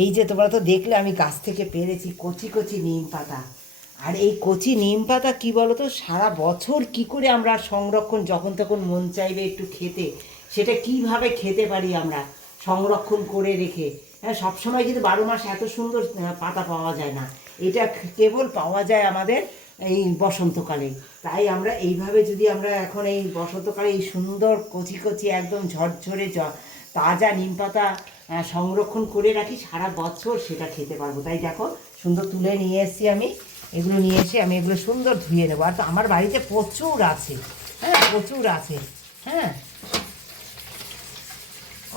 এই যে তোমরা তো দেখলে আমি গাছ থেকে পেরেছি কচি কচি নিম পাতা। আর এই কচি নিম পাতা কী বলো তো, সারা বছর কি করে আমরা সংরক্ষণ, যখন তখন মন চাইবে একটু খেতে, সেটা কিভাবে খেতে পারি আমরা সংরক্ষণ করে রেখে। হ্যাঁ, সবসময় কিন্তু 12 মাস এত সুন্দর পাতা পাওয়া যায় না। এটা কেবল পাওয়া যায় আমাদের এই বসন্তকালে। তাই আমরা এইভাবে যদি আমরা এখন এই বসন্তকালে এই সুন্দর কচি কচি একদম ঝরঝরে তাজা নিম পাতা সংরক্ষণ করে রাখি, সারা বছর সেটা খেতে পারবো। তাই দেখো সুন্দর তুলে নিয়ে এসেছি আমি। এগুলো নিয়ে এসে আমি এগুলো সুন্দর ধুয়ে নেবো। আর তো আমার বাড়িতে প্রচুর আছে, হ্যাঁ প্রচুর আছে, হ্যাঁ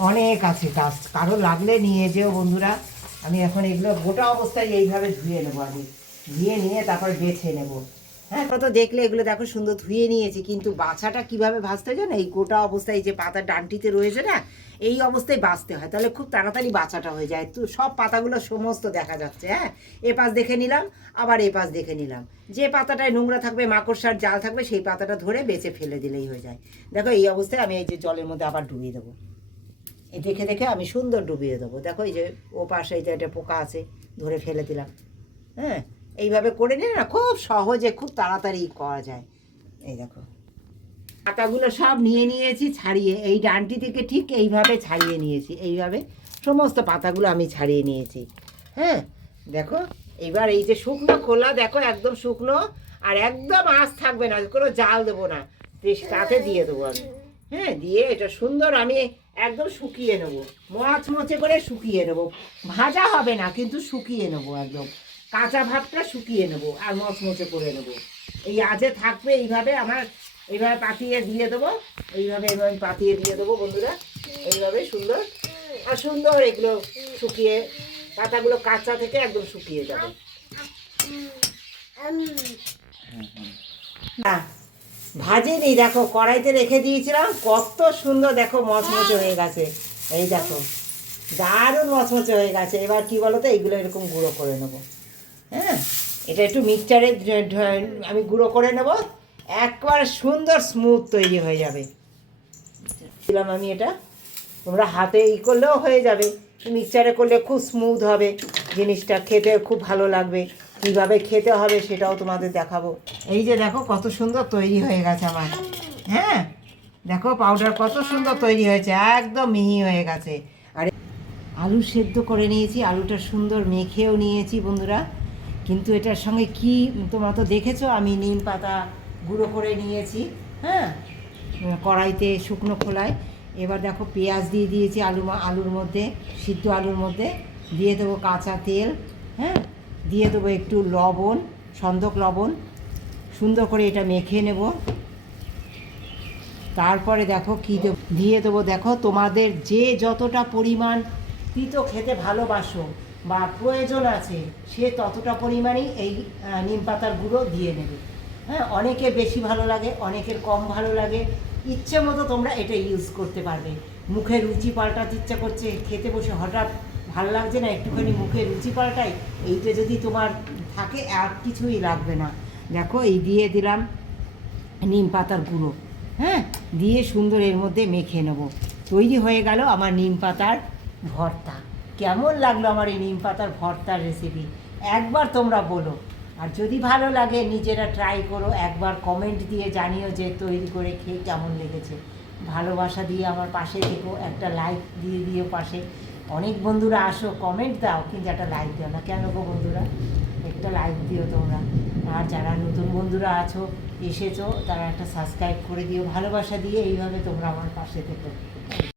অনেক আছে গাছ, কারো লাগলে নিয়ে যেও বন্ধুরা। আমি এখন এগুলো গোটা অবস্থায় এইভাবে ধুয়ে নেবো, আমি ধুয়ে নিয়ে তারপর বেছে নেবো। হ্যাঁ, তো দেখলে এগুলো দেখো সুন্দর ধুয়ে নিয়েছি, কিন্তু বাছাটা কিভাবে ভাজতে হয় জানো? এই গোটা অবস্থায় যে পাতার ডানটিতে রয়েছে না, এই অবস্থায় বাছতে হয়, তাহলে খুব তাড়াতাড়ি বাছাটা হয়ে যায়। তো সব পাতাগুলো সমস্ত দেখা যাচ্ছে। হ্যাঁ, এ পাশ দেখে নিলাম, আবার এ পাশ দেখে নিলাম। যে পাতাটায় নোংরা থাকবে, মাকড়সার জাল থাকবে, সেই পাতাটা ধরে বেছে ফেলে দিলেই হয়ে যায়। দেখো এই অবস্থায় আমি এই যে জলের মধ্যে আবার ডুবিয়ে দেবো। এই দেখে দেখে আমি সুন্দর ডুবিয়ে দেবো। দেখো এই যে ও পাশে এই যে একটা পোকা আছে, ধরে ফেলে দিলাম। হ্যাঁ, এইভাবে করে নিলে না খুব সহজে খুব তাড়াতাড়ি করা যায়। এই দেখো পাতাগুলো সব নিয়ে নিয়েছি ছাড়িয়ে, এই ডানটি থেকে ঠিক এইভাবে ছাড়িয়ে নিয়েছি, এইভাবে সমস্ত পাতাগুলো আমি ছাড়িয়ে নিয়েছি। হ্যাঁ, দেখো এইবার এই যে শুকনো খোলা, দেখো একদম শুকনো, আর একদম আঁশ থাকবে না, কোনো জাল দেবো না, তাতে দিয়ে দেবো আমি। হ্যাঁ, দিয়ে এটা সুন্দর আমি একদম শুকিয়ে নেবো, মচমচে করে শুকিয়ে নেবো। ভাজা হবে না, কিন্তু শুকিয়ে নেবো, একদম কাঁচা ভাবটা শুকিয়ে নেবো আর মচমচে করে নেবো। এই আজে থাকবে এইভাবে আমার, এইভাবে পাতিয়ে দিয়ে দেবো, এইভাবে পাতিয়ে দিয়ে দেবো বন্ধুরা, এইভাবে সুন্দর আর সুন্দর এগুলো শুকিয়ে, পাতাগুলো কাঁচা থেকে একদম শুকিয়ে যাবে। ভাজিনি, দেখো কড়াইতে রেখে দিয়েছিলাম, কত সুন্দর দেখো মচমচে হয়ে গেছে। এই দেখো দারুণ মচমচে হয়ে গেছে। এবার কি বলো তো, এইগুলো এরকম গুঁড়ো করে নেবো। হ্যাঁ, এটা একটু মিক্সচারে আমি গুঁড়ো করে নেব, একবার সুন্দর স্মুথ তৈরি হয়ে যাবে। দিলাম আমি এটা, তোমরা হাতে করলেও হয়ে যাবে, মিক্সচারে করলে খুব স্মুথ হবে জিনিসটা, খেতে খুব ভালো লাগবে। কীভাবে খেতে হবে সেটাও তোমাদের দেখাবো। এই যে দেখো কত সুন্দর তৈরি হয়ে গেছে আমার। হ্যাঁ, দেখো পাউডার কত সুন্দর তৈরি হয়েছে, একদম মিহি হয়ে গেছে। আর আলু সেদ্ধ করে নিয়েছি, আলুটা সুন্দর মেখেও নিয়েছি বন্ধুরা। কিন্তু এটার সঙ্গে কি, তোমরা তো দেখেছো আমি নিম পাতা গুঁড়ো করে নিয়েছি। হ্যাঁ, কড়াইতে শুকনো খোলায়। এবার দেখো পেঁয়াজ দিয়ে দিয়েছি আলুর মধ্যে, সিদ্ধ আলুর মধ্যে দিয়ে দেবো কাঁচা তেল। হ্যাঁ, দিয়ে দেবো একটু লবণ, সন্দক লবণ, সুন্দর করে এটা মেখে নেব। তারপরে দেখো কী দিয়ে দেবো, দেখো তোমাদের যে যতটা পরিমাণ তিতো খেতে ভালোবাসো বা প্রয়োজন আছে, সে ততটা পরিমাণেই এই নিম পাতার গুঁড়ো দিয়ে নেবে। হ্যাঁ, অনেকের বেশি ভালো লাগে, অনেকের কম ভালো লাগে, ইচ্ছে মতো তোমরা এটা ইউজ করতে পারবে। মুখে রুচি পাল্টাতে ইচ্ছা করছে, খেতে বসে হঠাৎ ভালো লাগছে না, একটুখানি মুখে রুচি পাল্টাই, এইটা যদি তোমার থাকে আর কিছুই লাগবে না। দেখো এই দিয়ে দিলাম নিম পাতার গুঁড়ো। হ্যাঁ, দিয়ে সুন্দর এর মধ্যে মেখে নেব। তৈরি হয়ে গেল আমার নিম পাতার ভর্তা। কেমন লাগলো আমার এই নিম পাতার ভর্তার রেসিপি, একবার তোমরা বলো। আর যদি ভালো লাগে নিজেরা ট্রাই করো, একবার কমেন্ট দিয়ে জানিও যে তৈরি করে খেয়ে কেমন লেগেছে। ভালোবাসা দিয়ে আমার পাশে থেকো, একটা লাইক দিয়ে দিও পাশে। অনেক বন্ধুরা আসো কমেন্ট দাও, কিন্তু একটা লাইক দাও না কেন গো বন্ধুরা? একটা লাইক দিও তোমরা। আর যারা নতুন বন্ধুরা আছো, এসেছো, তারা একটা সাবস্ক্রাইব করে দিও, ভালোবাসা দিয়ে এইভাবে তোমরা আমার পাশে থেকো।